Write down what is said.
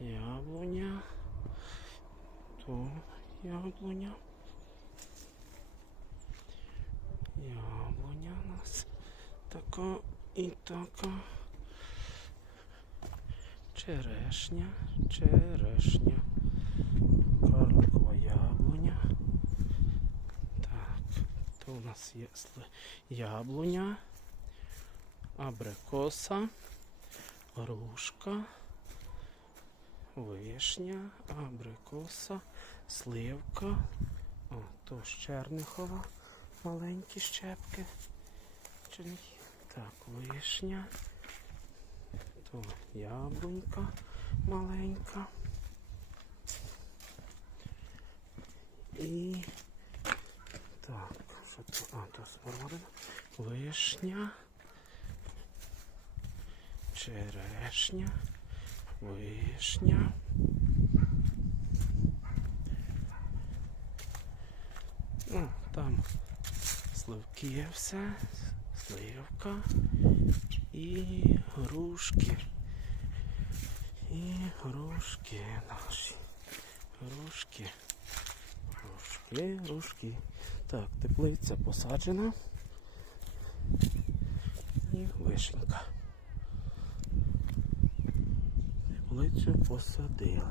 яблуня, то яблуня. Яблуня у нас така і така. Черешня, черешня. Карликова яблуня. Так, то у нас є яблуня, абрикоса, грушка, вишня, абрикоса, сливка. О, то з Чернихова маленькі щепки. Так, вишня. То яблунька маленька. І так, що то? А, то смородина. Вишня. Черешня. Вишня. Ну, там сливки все. Сливка. І грушки. І грушки наші. Грушки. Грушки, грушки. Так, теплиця посаджена. І вишенька. Теплицю посадили.